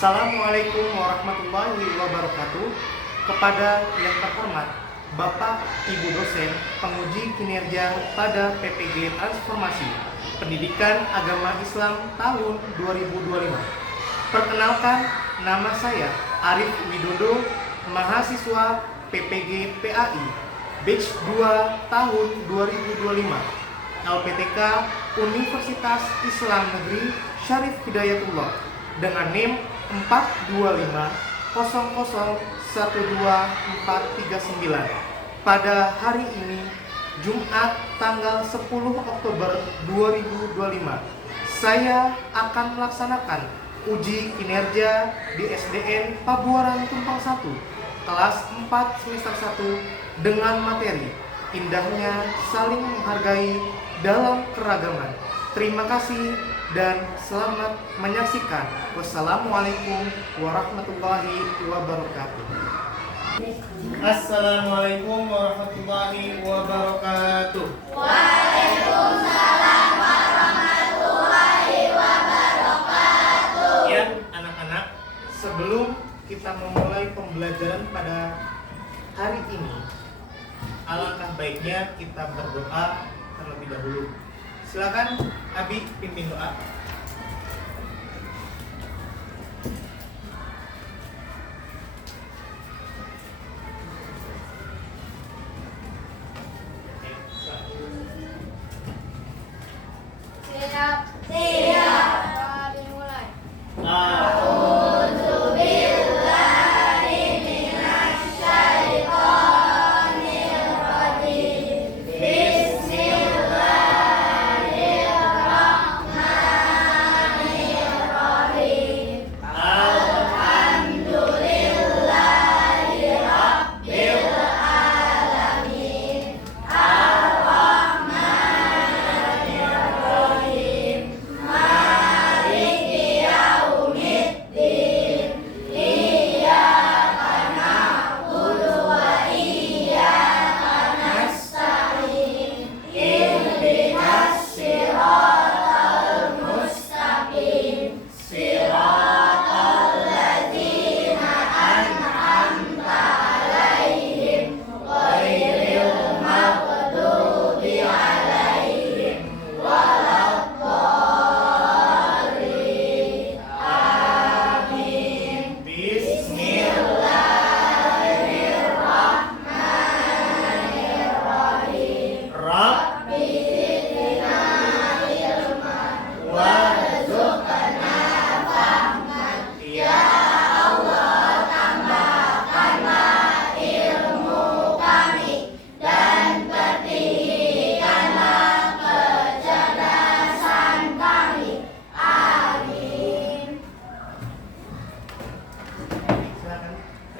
Assalamualaikum warahmatullahi wabarakatuh. Kepada yang terhormat Bapak Ibu dosen penguji kinerja pada PPG Transformasi Pendidikan Agama Islam tahun 2025. Perkenalkan, nama saya Arif Widodo, mahasiswa PPG PAI Batch 2 tahun 2025, LPTK Universitas Islam Negeri Syarif Hidayatullah dengan NIM 42500124439. Pada hari ini, Jumat tanggal 10 Oktober 2025, saya akan melaksanakan uji kinerja di SDN Pabuaran Tumpang 1, kelas 4 semester 1 dengan materi Indahnya Saling Menghargai Dalam Keragaman. Terima kasih dan selamat menyaksikan. Wassalamualaikum warahmatullahi wabarakatuh. Assalamualaikum warahmatullahi wabarakatuh. Waalaikumsalam warahmatullahi wabarakatuh. Ya, anak-anak, sebelum kita memulai pembelajaran pada hari ini, alangkah baiknya kita berdoa terlebih dahulu. Silakan Abi pimpin doa. Siap. Siap. Dimulai.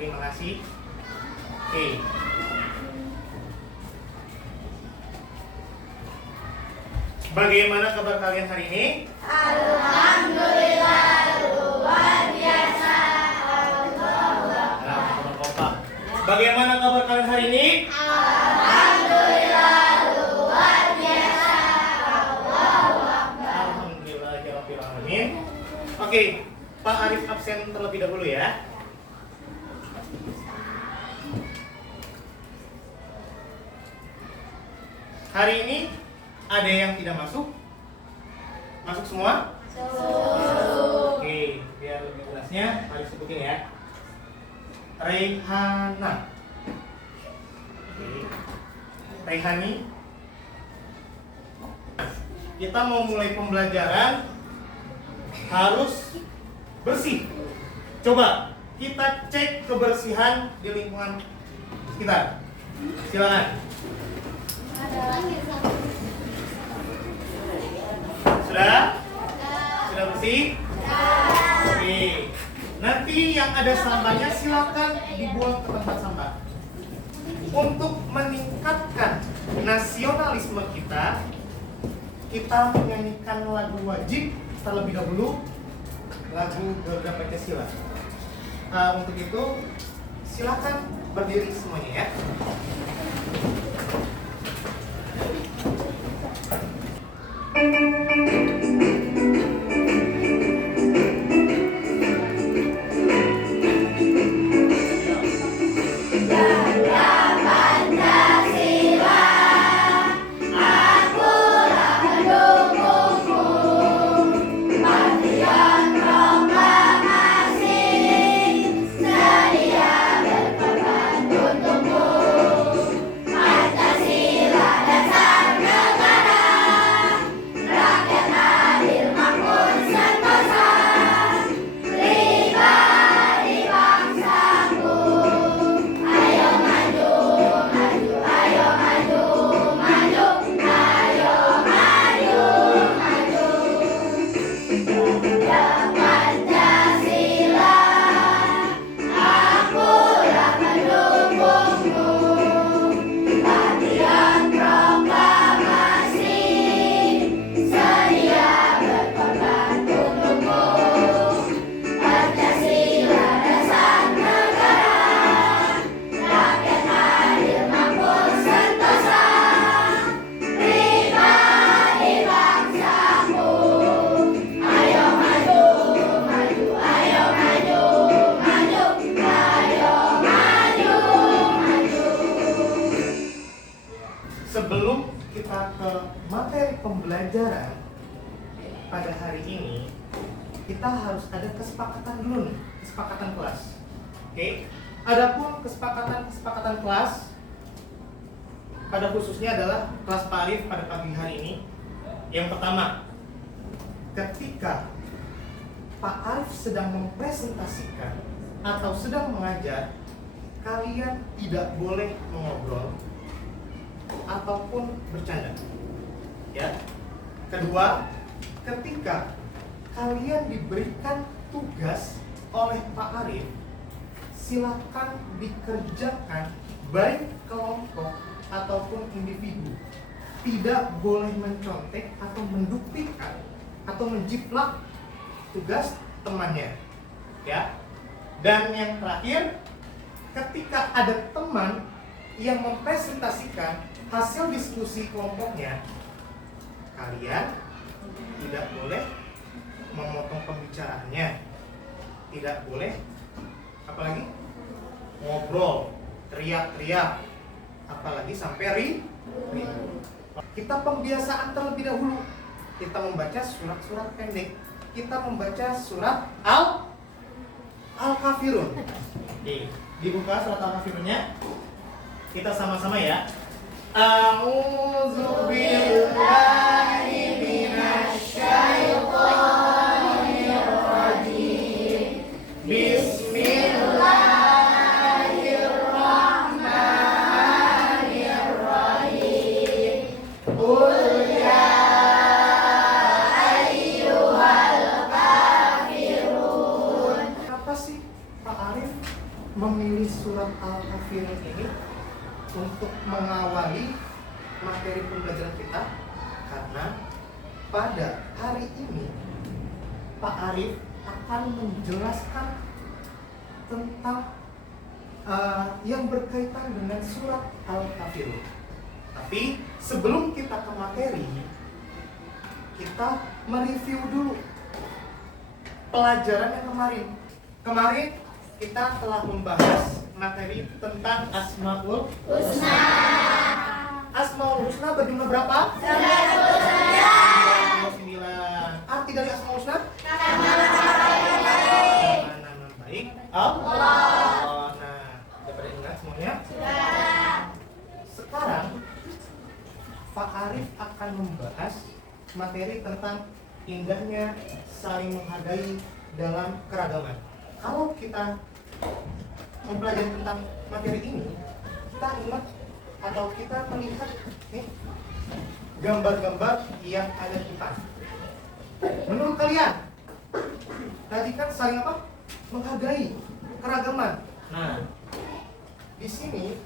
Terima kasih. Oke. Bagaimana kabar kalian hari ini? Alhamdulillah luar biasa. Bagaimana kabar kalian hari ini? Alhamdulillah luar biasa. Alhamdulillahirrahmanirrahim. Oke, Pak Arif absen terlebih dahulu ya. Hari ini ada yang tidak masuk? Masuk semua? Oke, biar lebih jelasnya, mari sebutin ya. Reihana. Oke. Reihani. Kita mau mulai pembelajaran harus bersih. Coba kita cek kebersihan di lingkungan sekitar. Silakan. Sudah? Sudah bersih? Oke. Nanti yang ada sampahnya silakan dibuang ke tempat sampah. Untuk meningkatkan nasionalisme kita, kita menyanyikan lagu wajib terlebih dahulu, lagu Garuda Pancasila. Untuk itu silakan berdiri semuanya ya. pada hari ini kita harus ada kesepakatan dulu nih, kesepakatan kelas. Oke. Adapun kesepakatan kelas pada khususnya adalah kelas Pak Arif pada pagi hari ini. Yang pertama, ketika Pak Arif sedang mempresentasikan atau sedang mengajar, kalian tidak boleh mengobrol ataupun bercanda. Ya. Kedua, ketika kalian diberikan tugas oleh Pak Arif, silakan dikerjakan baik kelompok ataupun individu. Tidak boleh mencontek atau menduktikan atau menjiplak tugas temannya. Ya. Dan yang terakhir, ketika ada teman yang mempresentasikan hasil diskusi kelompoknya, kalian tidak boleh memotong pembicaraannya, tidak boleh apalagi ngobrol, teriak-teriak, apalagi sampai ribut. Kita pembiasaan terlebih dahulu. Kita membaca surat-surat pendek. Kita membaca surat Al-Kafirun. Oke, dibuka surat Al-Kafirunnya. Kita sama-sama ya. A'udzu billahi minasy syaithanir rajim. Bismillahirrahmanirrahim. Qul ya ayyuhal kafirun. Kenapa sih Pak Arif memilih surat Al-Kafirun ini untuk mengawali materi pembelajaran kita? Karena pada hari ini Pak Arif akan menjelaskan tentang yang berkaitan dengan surat Al-Kafirun. Tapi sebelum kita ke materi, kita mereview dulu pelajaran yang kemarin. Kemarin kita telah membahas materi tentang Asmaul Husna. Asmaul Husna berjumlah berapa? 99. Arti dari Asmaul Husna? Nama baik Allah. Nah, sudah pada ingat semuanya? Sekarang Pak Arif akan membahas materi tentang indahnya saling menghargai dalam keragaman. Kalau kita mempelajari tentang materi ini, kita ingat atau kita melihat nih gambar-gambar yang ada di depan. Menurut kalian, tadi kan saling apa? Menghargai keragaman. Nah, di sini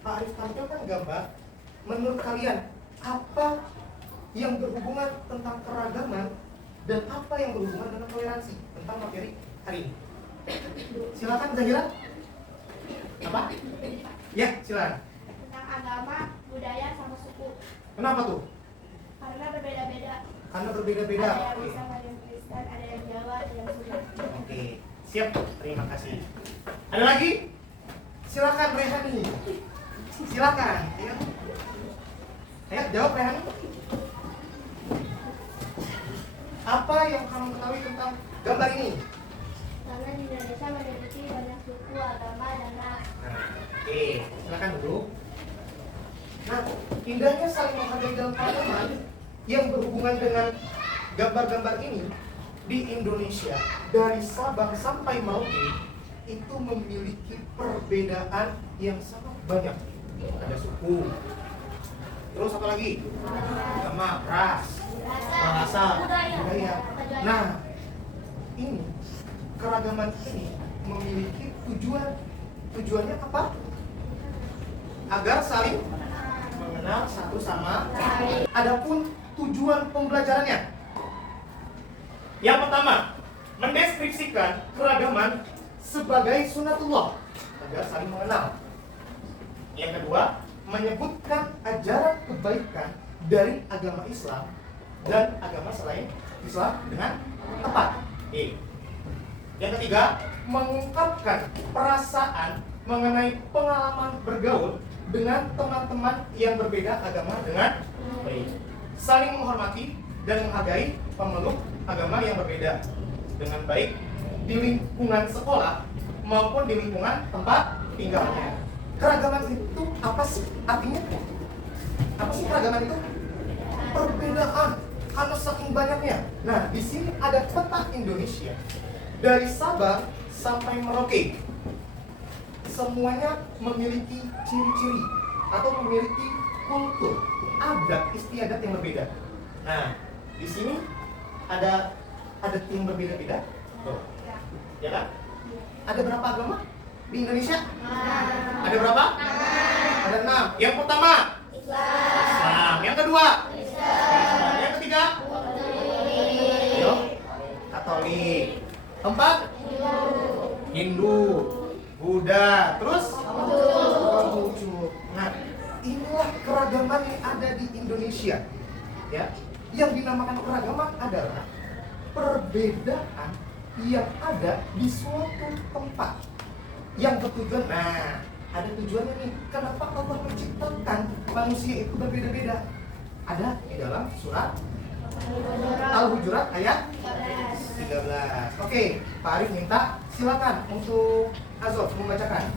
Pak Arif tampilkan gambar. Menurut kalian, apa yang berhubungan tentang keragaman dan apa yang berhubungan dengan toleransi tentang materi hari ini? Silakan Zahira. Apa? Ya, silakan. Tentang agama, budaya, sama suku. Kenapa tuh? Karena berbeda-beda. Karena berbeda-beda. Ada yang Islam, ada yang Kristen, ada yang Jawa, ada yang Sunda. Oke, siap. Terima kasih. Ada lagi? Silakan Rehani. Silakan. Ayo. Ayo jawab Rehani. Apa yang kamu ketahui tentang gambar ini? Karena di Indonesia memiliki banyak suku, agama, dan ras. Oke, silakan duduk. Nah, indahnya saling menghargai dalam keragaman yang berhubungan dengan gambar-gambar ini di Indonesia dari Sabang sampai Merauke itu memiliki perbedaan yang sangat banyak. Ada suku, terus apa lagi? Agama, ras, bahasa, budaya. Nah, ini keragaman ini memiliki tujuan. Tujuannya apa? Agar saling mengenal satu sama lain. Adapun tujuan pembelajarannya, yang pertama, mendeskripsikan keragaman sebagai sunatullah agar saling mengenal. Yang kedua, menyebutkan ajaran kebaikan dari agama Islam dan agama selain Islam dengan tepat. Yang ketiga, mengungkapkan perasaan mengenai pengalaman bergaul dengan teman-teman yang berbeda agama dengan baik, saling menghormati dan menghargai pemeluk agama yang berbeda dengan baik di lingkungan sekolah maupun di lingkungan tempat tinggalnya. Keragaman itu apa sih artinya? Apa sih keragaman itu? Perbedaan karena saking banyaknya. Nah, di sini ada peta Indonesia dari Sabang sampai Merauke. Semuanya memiliki ciri-ciri atau memiliki kultur, adat istiadat yang berbeda. Nah, di sini ada tim berbeda-beda. Tuh. Ya kan? Ada berapa agama di Indonesia? Ada berapa? Ada 6. Yang pertama Islam. Yang kedua Islam. Yang ketiga Katolik. 4 Hindu. Buddha. Terus Konghucu. Nah, inilah keragaman yang ada di Indonesia. Ya, yang dinamakan keragaman adalah perbedaan yang ada di suatu tempat yang bertujuan. Nah, ada tujuannya nih. Kenapa Allah menciptakan manusia itu berbeda-beda? Ada di dalam surat Al-Hujurat ayat 13. Oke, Pak Arif minta silakan untuk Azof membacakan.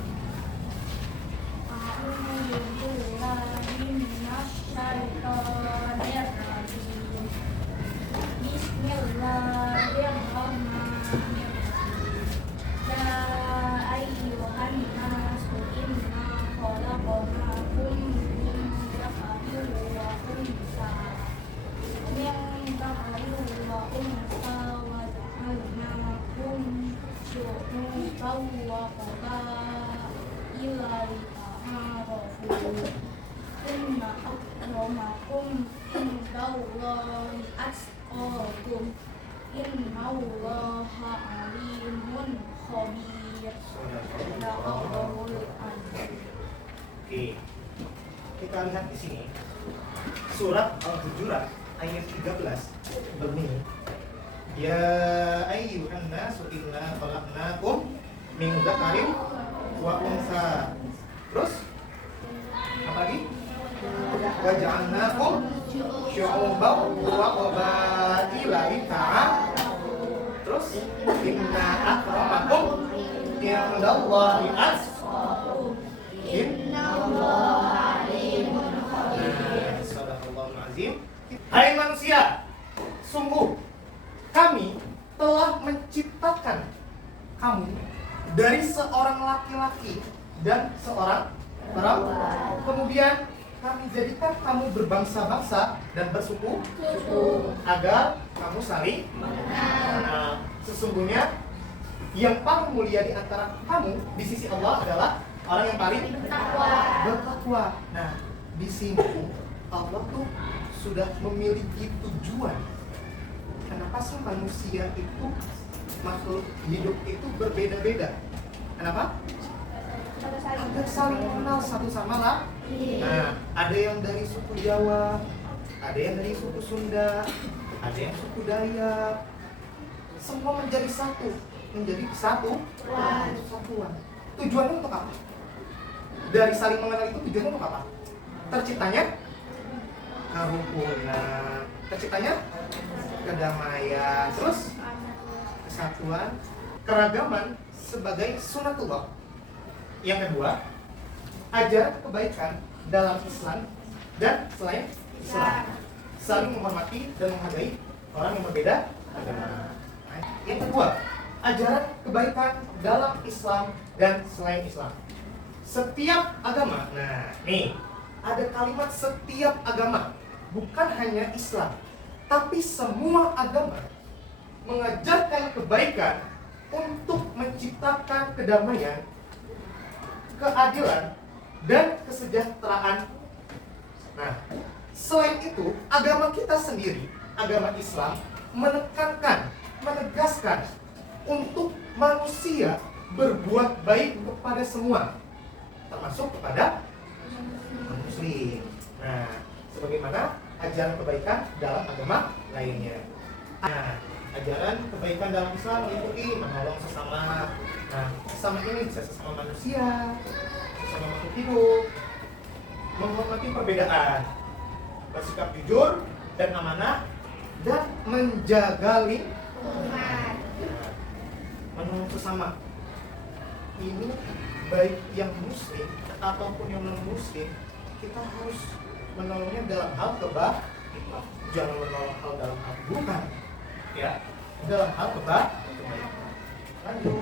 Oke, kita lihat di sini surat Al-Hujurat ayat 13 berbunyi, Ya ayyuhan nasu inna khalaqnakum min dzakarin wa unsa. Terus apa lagi? Wa ja'alnakum syu'uban wa qabaila lita'arafu. Terus inna akramakum indallahi atqakum. Innallaha alimun khabir. Sadaqallahul azim. Hai manusia, sungguh kami telah menciptakan kamu dari seorang laki-laki dan seorang perempuan. Kemudian kami jadikan kamu berbangsa-bangsa dan bersuku agar kamu saling mengenal. Sesungguhnya yang paling mulia di antara kamu di sisi Allah adalah orang yang paling bertakwa. Nah, di sini Allah tuh sudah memiliki tujuan. Kenapa sih manusia itu, makhluk hidup itu berbeda-beda? Kenapa? Agar saling mengenal satu sama lain. Nah, ada yang dari suku Jawa, ada yang dari suku Sunda, ada yang suku Dayak. Semua menjadi satu, menjadi satuan. Tujuannya untuk apa? Dari saling mengenal itu tujuannya untuk apa? Terciptanya kerukunan, terciptanya kedamaian, terus kesatuan, keragaman sebagai sunatullah. Yang kedua, ajaran kebaikan dalam Islam dan selain Islam, saling menghormati dan menghargai orang yang berbeda agama. Yang kedua, ajaran kebaikan dalam Islam dan selain Islam. Setiap agama, nah nih ada kalimat setiap agama, bukan hanya Islam, tapi semua agama mengajarkan kebaikan untuk menciptakan kedamaian, keadilan, dan kesejahteraan. Nah, selain itu, agama kita sendiri, agama Islam, menekankan, menegaskan untuk manusia berbuat baik kepada semua, termasuk kepada muslim. Nah, sebagaimana ajaran kebaikan dalam agama lainnya. Nah, ajaran kebaikan dalam Islam meliputi menolong sesama. Nah, sesama ini bisa sesama manusia, sesama makhluk hidup, menghormati perbedaan, bersikap jujur dan amanah, dan menjaga umat. menolong sesama. Ini baik yang muslim ataupun yang non muslim, kita harus menolongnya dalam hal kebaikan, jangan menolong hal dalam hal bukan, ya, dalam hal kebaikan. Lanjut,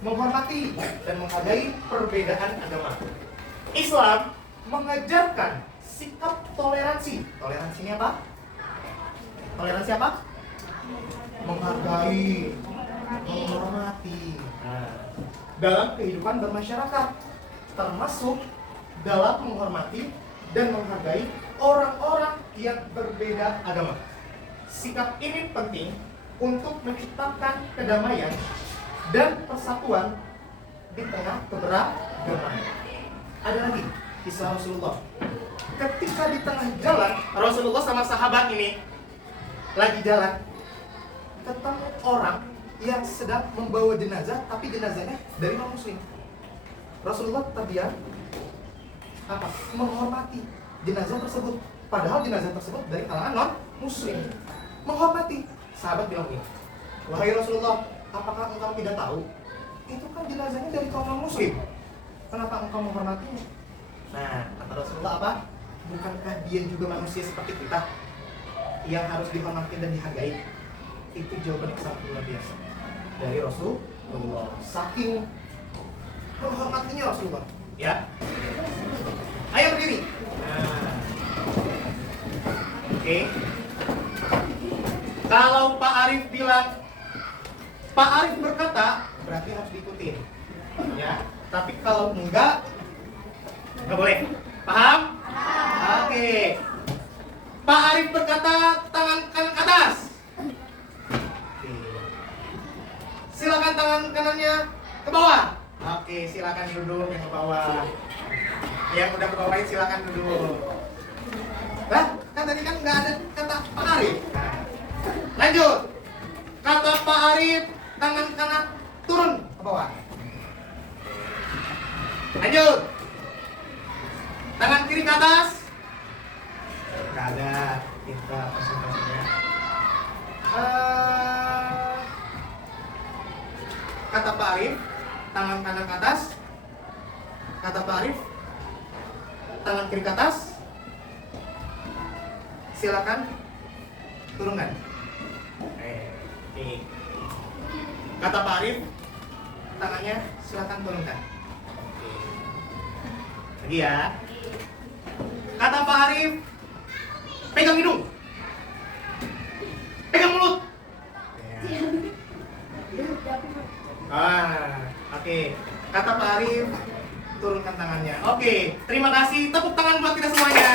menghormati dan menghargai perbedaan agama. Islam mengajarkan sikap toleransi. Toleransi ini apa? Toleransi apa? Menghargai, menghormati. Nah, dalam kehidupan bermasyarakat, termasuk dalam menghormati dan menghargai orang-orang yang berbeda agama. Sikap ini penting untuk menciptakan kedamaian dan persatuan di tengah keberagaman. Ada lagi kisah Rasulullah. Ketika di tengah jalan, Rasulullah sama sahabat ini lagi jalan, ketemu orang yang sedang membawa jenazah, tapi jenazahnya dari non muslim. Rasulullah terdiam, apa? Menghormati jenazah tersebut, padahal jenazah tersebut dari kalangan non muslim. Menghormati. Sahabat bilang ini, wahai Rasulullah, apakah engkau tidak tahu? Itu kan jenazahnya dari kaum non muslim. Kenapa engkau menghormatinya? Nah, kata Rasulullah apa? Bukankah dia juga manusia seperti kita yang harus dihormati dan dihargai? Itu jawaban yang sangat luar biasa dari Rasulullah. Saking menghormatinya Rasulullah, ya. Ayo berdiri. Nah. Oke. Kalau Pak Arif bilang, Pak Arif berkata, berarti harus diikutin, ya. Tapi kalau enggak boleh. Paham? Oke. Pak Arif berkata, tangan kanan ke atas. Oke. Silakan tangan kanannya ke bawah. Oke, silakan duduk yang ke bawah. Yang udah ke bawah silakan duduk. Lah, kan tadi kan nggak ada kata Pak Arif. Lanjut. Kata Pak Arif, tangan kanan turun ke bawah. Lanjut. Tangan kiri ke atas. Nggak ada. Kita presentasinya. Kata Pak Arif, tangan kanan ke atas. Kata Pak Arif, tangan kiri ke atas. Silakan turunkan. Nih. Kata Pak Arif, tangannya silakan turunkan. Lagi ya. Kata Pak Arif, pegang hidung, pegang mulut. Oke. Kata Pak Arif, turunkan tangannya. Oke, terima kasih. Tepuk tangan buat kita semuanya.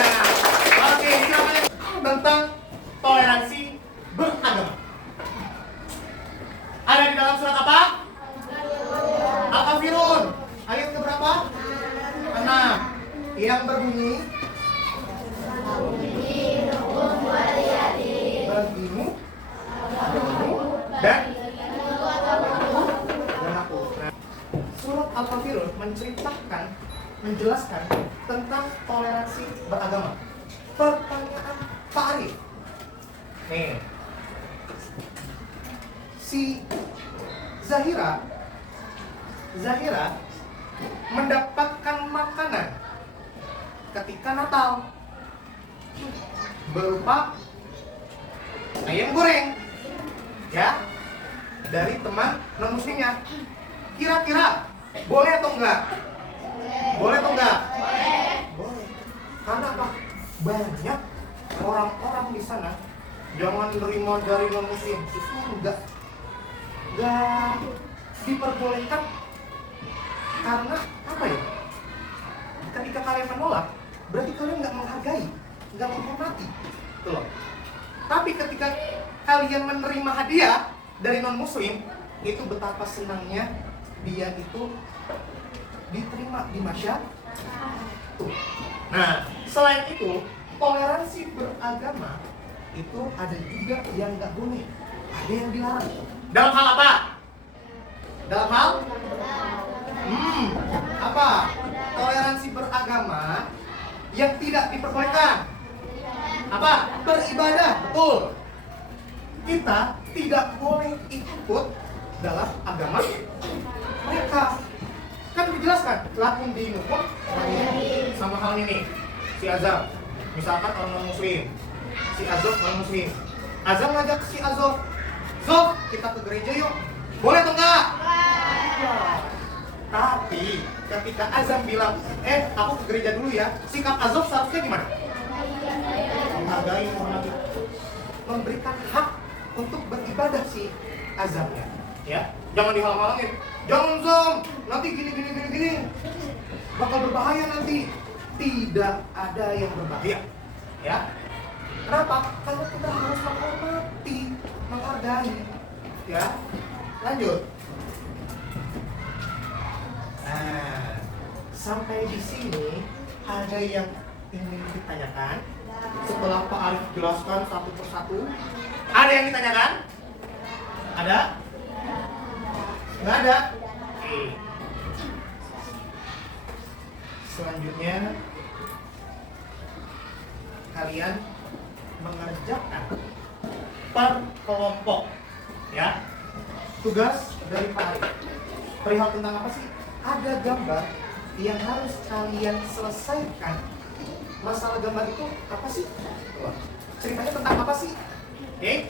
Oke, silakan. Tentang toleransi beragama. Ada di dalam surat apa? Al-Kafirun. Ayat keberapa? 6. Yang berbunyi, bagimu dan aku. Nah, surat Al-Kafirun menjelaskan tentang toleransi beragama. Pertanyaan Pak Arif. Nih. Si Zahira mendapatkan makanan ketika Natal berupa ayam goreng, ya, dari teman non muslimnya. Kira-kira boleh atau enggak? Boleh atau enggak? Boleh. Karena apa? Banyak orang-orang di sana jangan menerima dari non muslim, itu enggak diperbolehkan. Karena apa ya? Ketika kalian menolak, berarti kalian nggak menghargai, nggak menghormati, gitu loh. Tapi ketika kalian menerima hadiah dari non muslim, itu betapa senangnya dia itu diterima di masyarakat. Nah, selain itu, toleransi beragama itu ada juga yang nggak boleh, ada yang dilarang. Dalam hal apa? Dalam hal apa? Toleransi beragama yang tidak diperbolehkan. Apa? Beribadah, betul. Kita tidak boleh ikut dalam agama mereka. Kan dijelaskan, lakum dinukum sama hal ini. Si Azam, misalkan orang non muslim, si Azam orang muslim. Azam ngajak si Azam, Zof, kita ke gereja yuk. Boleh atau enggak? Tapi ketika Azam bilang, aku ke gereja dulu ya, sikap Azam seharusnya gimana? Menghargai, menghormati, memberikan hak untuk beribadah si Azamnya, ya. Jangan dihalang-halangin. Jangan Zam, nanti gini, bakal berbahaya nanti. Tidak ada yang berbahaya, ya. Kenapa? Karena kita harus menghormati, menghargai, ya. Lanjut. Nah, sampai di sini ada yang ingin ditanyakan setelah Pak Arif jelaskan satu persatu. Ada yang ditanyakan? Ada? Nggak ada? Oke. Selanjutnya kalian mengerjakan per kelompok, ya. Tugas dari Pak Arif perihal tentang apa sih? Ada gambar yang harus kalian selesaikan. Masalah gambar itu apa sih? Ceritanya tentang apa sih? Oke.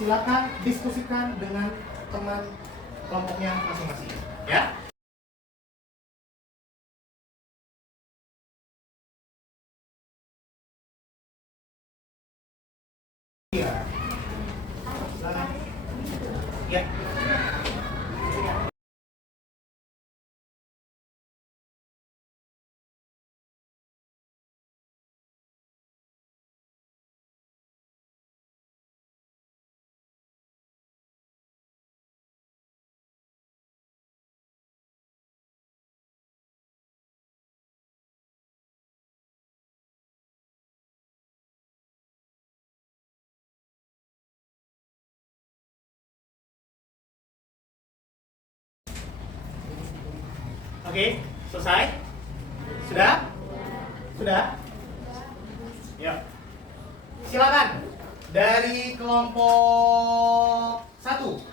Silakan diskusikan dengan teman kelompoknya masing-masing, ya. Iya. Silakan. Ya. Oke, selesai? Sudah? Sudah? Ya. Silakan dari kelompok 1.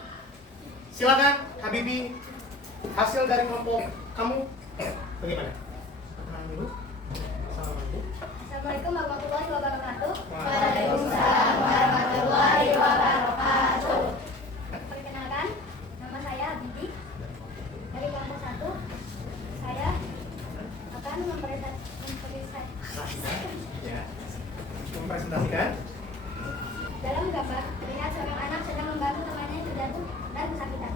Silakan Habibi, hasil dari kelompok kamu bagaimana? Tenang dulu. Assalamualaikum. Assalamualaikum warahmatullahi wabarakatuh. Waalaikumsalam warahmatullahi wabarakatuh. Perkenalkan, nama saya Bibi. Dari kelompok 1, saya akan mempresentasikan. dalam gambar terlihat seorang anak sedang membantu temannya yang terjatuh dan kesakitan.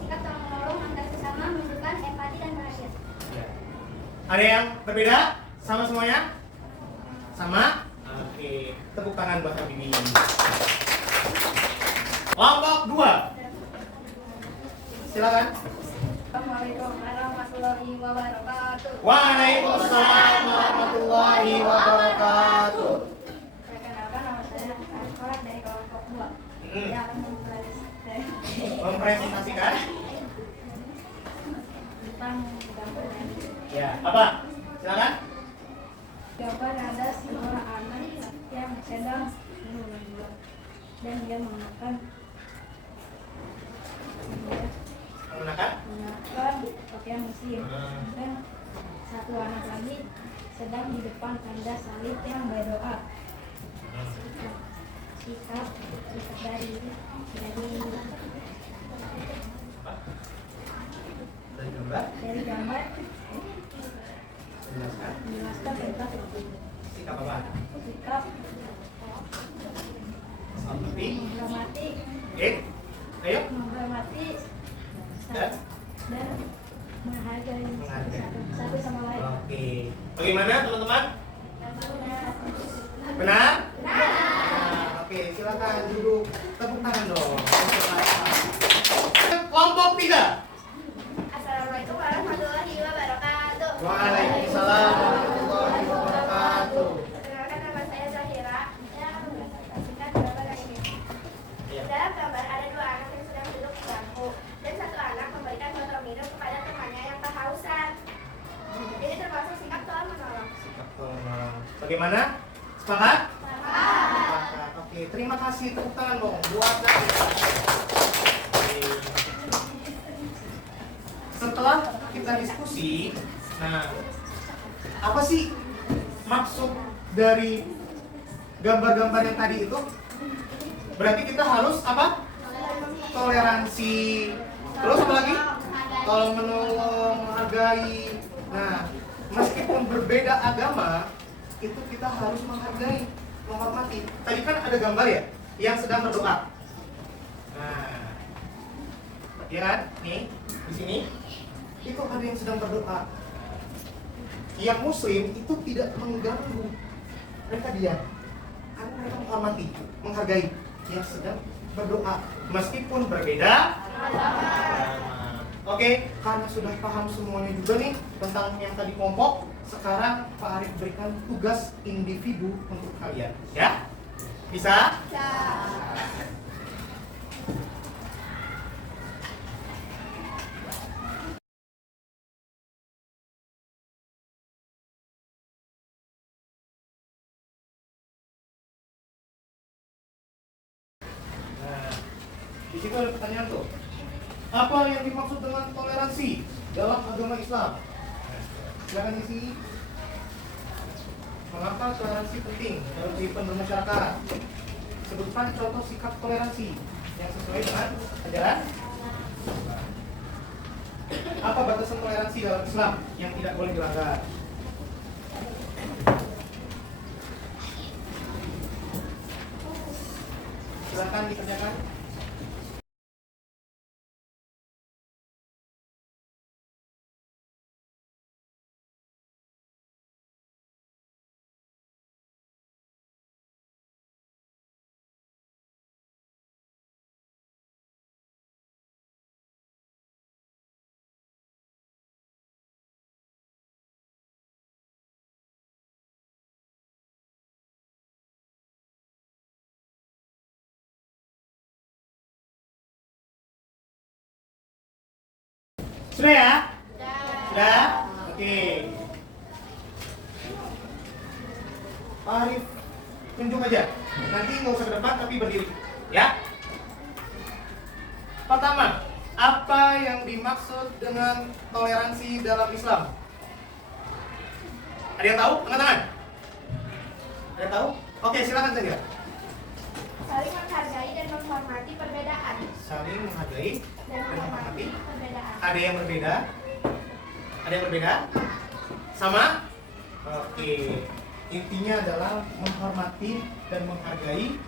Sikap tolong menolong antar sesama menunjukkan empati dan perhatian. Ya. Ada yang berbeda? Sama semuanya? Sama? Oke, tepuk tangan buat Habibi. Kelompok 2. Silakan. Assalamualaikum warahmatullahi wabarakatuh. Waalaikumsalam warahmatullahi wabarakatuh. Perkenalkan, nama saya Askolat dari kelompok 2. Saya akan Mempresentasikan. tentang gambarnya. Ya, apa? Silakan. Gambar ada seorang anak yang sedang menunggu dan dia menggunakan pakaian muslim. Dan satu anak lagi sedang di depan tanda salib yang berdoa. Sikap dari Dari gambar. Jelaskan. menjelaskan tentang Sikap apa? sikap Seperti. menghormati Ayo. Dan? dan menghargai satu sama lain. Oke. Bagaimana teman-teman? Benar? Oke, silakan duduk. Tepuk tangan dong. Kelompok 3. Assalamualaikum warahmatullahi wabarakatuh. Waalaikumsalam warahmatullahi wabarakatuh. Perkenalkan, nama saya Zahira. Saya akan mempresentasikan gambar ini. Dalam gambar ada dua anak yang sedang duduk di bangku dan satu anak memberikan botol minum kepada temannya yang kehausan. Ini termasuk sikap tolong menolong. Sikap tolong. Bagaimana? Sepakat? Sepakat. Oke, terima kasih. Tepuk tangan dong buat Zahira. Oke. Setelah kita diskusi, nah, apa sih maksud dari gambar-gambar yang tadi itu? Berarti kita harus apa? Toleransi. Terus apa lagi? Tolong menolong, menghargai. Nah, meskipun berbeda agama, itu kita harus menghargai, menghormati. Tadi kan ada gambar ya, yang sedang berdoa. Nah, ya kan? Nih, di sini itu ada yang sedang berdoa. Yang Muslim itu tidak mengganggu, mereka diam, karena mereka menghormati, menghargai yang sedang berdoa, meskipun berbeda agama. Oke, karena sudah paham semuanya juga nih tentang yang tadi kelompok, sekarang Pak Arif berikan tugas individu untuk kalian, ya? Bisa? Bisa. Nah, di situ ada pertanyaan tuh. Apa yang dimaksud dengan toleransi dalam agama Islam? Silakan isi. Mengapa toleransi penting dalam kehidupan bermasyarakat? Sebutkan contoh sikap toleransi yang sesuai dengan ajaran. Apa batasan toleransi dalam Islam yang tidak boleh dilanggar? Silakan dikerjakan. Sudah ya? Sudah? Oke. Pak Arif, tunjuk aja. Nanti nggak usah ke depan, tapi berdiri. Ya? Pertama, apa yang dimaksud dengan toleransi dalam Islam? Ada yang tahu? Angkat tangan. Ada yang tahu? Oke, silakan saja. Saling menghargai dan menghormati perbedaan. Saling menghargai Dan dan menghormati. menghormati perbedaan. Ada yang berbeda? Ada yang berbeda? Sama? Oke. Intinya adalah menghormati dan menghargai,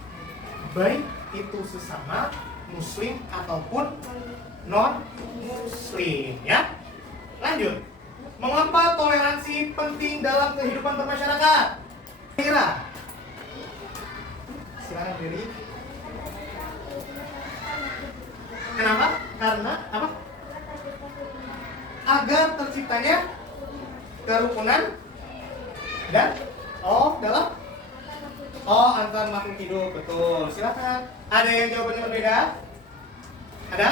baik itu sesama Muslim ataupun non-Muslim, ya. Lanjut. Mengapa toleransi penting dalam kehidupan bermasyarakat? Kira. Silakan beri. Kenapa? Karena apa? Agar terciptanya kerukunan dan antar makhluk hidup, betul. Silakan. Ada yang jawabannya berbeda? Ada?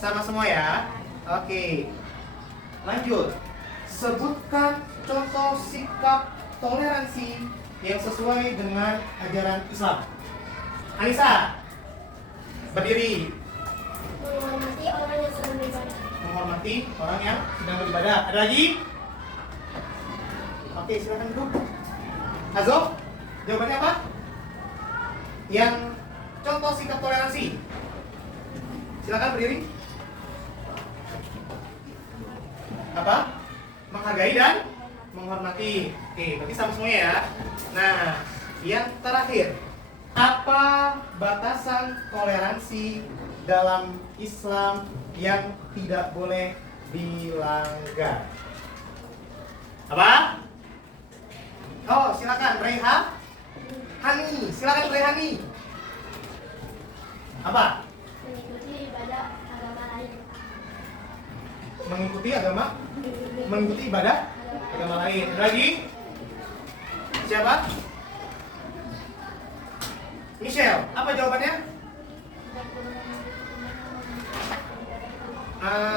Sama semua ya? Oke. Lanjut. Sebutkan contoh sikap toleransi yang sesuai dengan ajaran Islam. Anissa, berdiri. Menghormati orang yang sedang beribadah. Menghormati orang yang sedang beribadah. Ada lagi? Oke, silakan duduk. Hazo, jawabannya apa? Yang contoh sikap toleransi. Silakan berdiri. Apa? Menghargai dan menghormati. Oke, berarti sama semuanya ya. Nah, yang terakhir, apa batasan toleransi dalam Islam yang tidak boleh dilanggar? Apa? Oh, silakan Reha. Hani, silakan Rehani. Apa? Mengikuti ibadah agama lain. Mengikuti ibadah agama lain. Ada lagi? Siapa? Michelle, apa jawabannya?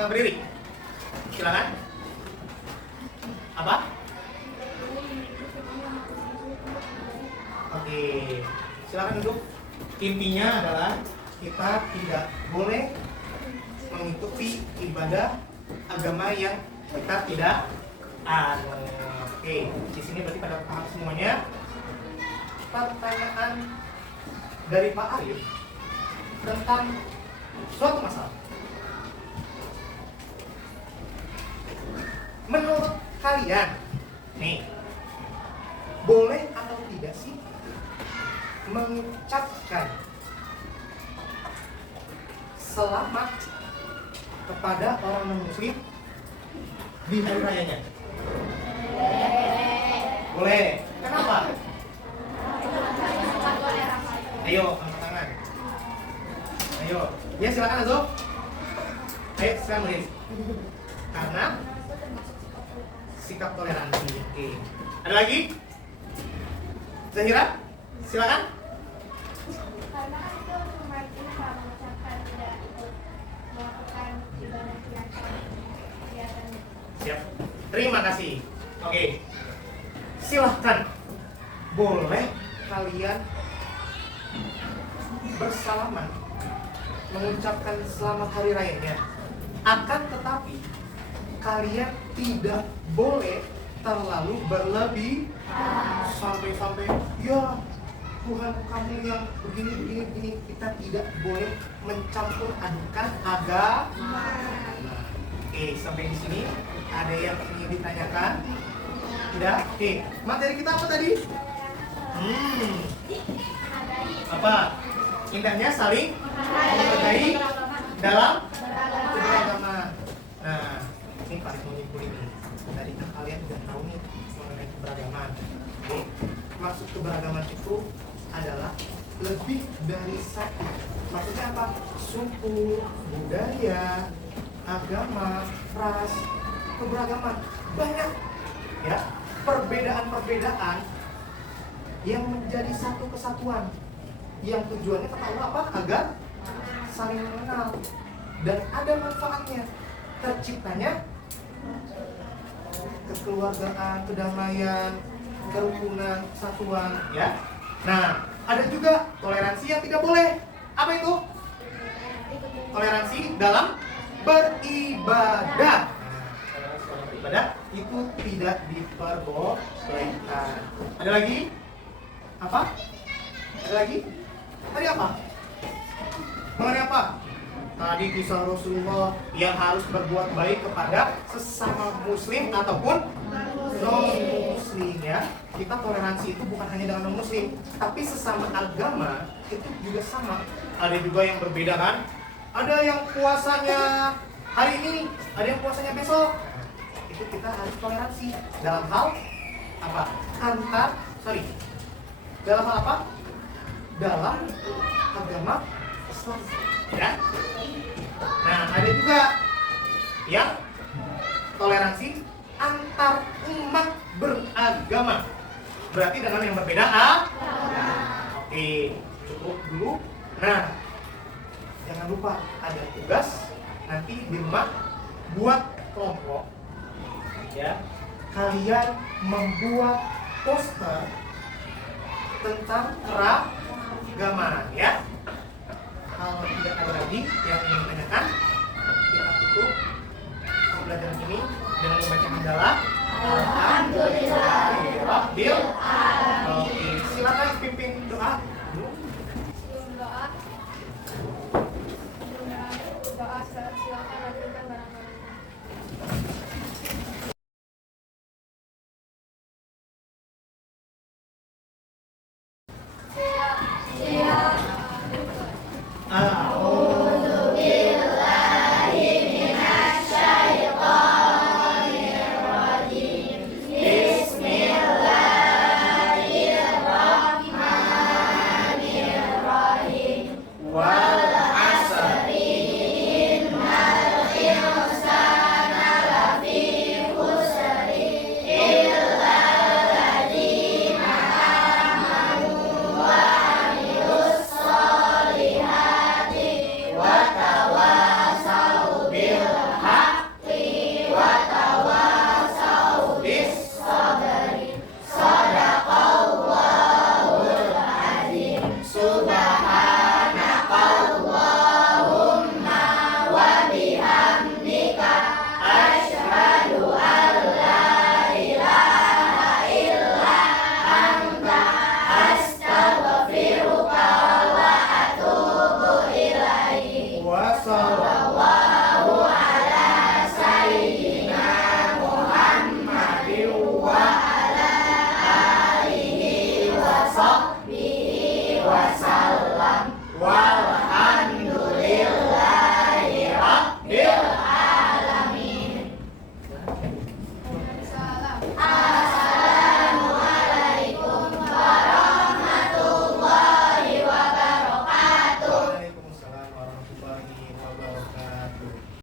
Berdiri. Silakan. Apa? Oke, silakan duduk. Intinya adalah kita tidak boleh mengikuti ibadah agama yang kita tidak anut. Oke, di sini berarti pada paham semuanya. Pertanyaan dari Pak Arif tentang suatu masalah. Menurut kalian, nih, boleh atau tidak sih mengucapkan selamat kepada orang non-muslim di hari rayanya? Boleh. Kenapa? Ayo, angkat tangan. Ayo. Ya, silakan Azul. Ayo, silakan Liz. Karena sikap toleransi. Oke. Ada lagi? Zahira? Silakan. Karena kan itu cuma kita mengucapkan tidak ikut melakukan ibadah kegiatan. Siap. Terima kasih. Oke. Silahkan. Boleh kalian bersalaman mengucapkan selamat hari rayanya. Akan tetapi kalian tidak boleh terlalu berlebih sampai ya Tuhan kamu yang begini. Kita tidak boleh mencampur adukan agama. Oke, sampai di sini ada yang ingin ditanyakan? Tidak? Oke, materi kita apa tadi? Apa? Indahnya saling menghargai dalam keberagaman. Nah, ini paling menyimpul ini. Tadi kan kalian sudah tahu nih mengenai keberagaman. Oke, maksud keberagaman itu adalah lebih dari satu. Maksudnya apa? Suku, budaya, agama, ras, keberagaman banyak, ya, perbedaan-perbedaan yang menjadi satu kesatuan. Yang tujuannya kata Allah apa? Agar saling mengenal dan ada manfaatnya. Terciptanya kekeluargaan, kedamaian, kerukunan, kesatuan, ya. Nah, ada juga toleransi yang tidak boleh. Apa itu? Toleransi dalam beribadah. Beribadah itu tidak diperbolehkan. Ada lagi? Apa? Ada lagi? Tadi apa? Mengenai apa? Tadi kisah Rasulullah yang harus berbuat baik kepada sesama muslim ataupun non-muslim, ya. Kita toleransi itu bukan hanya dengan non-muslim, tapi sesama agama itu juga sama. Ada juga yang berbeda kan? Ada yang puasanya hari ini, ada yang puasanya besok. Itu kita harus toleransi dalam hal apa? Dalam hal apa? Dalam agama Islam, ya. Nah, ada juga yang toleransi antar umat beragama. Berarti dengan yang berbeda Oke, cukup dulu. Nah, jangan lupa ada tugas nanti di rumah buat kelompok, ya. Kalian membuat poster tentang keragaman, ya. Kalau tidak ada lagi yang ingin ditanyakan, kita tutup pembelajaran ini dengan membaca hamdalah. Alhamdulillahirabbil alamin. Oke, silakan pimpin doa.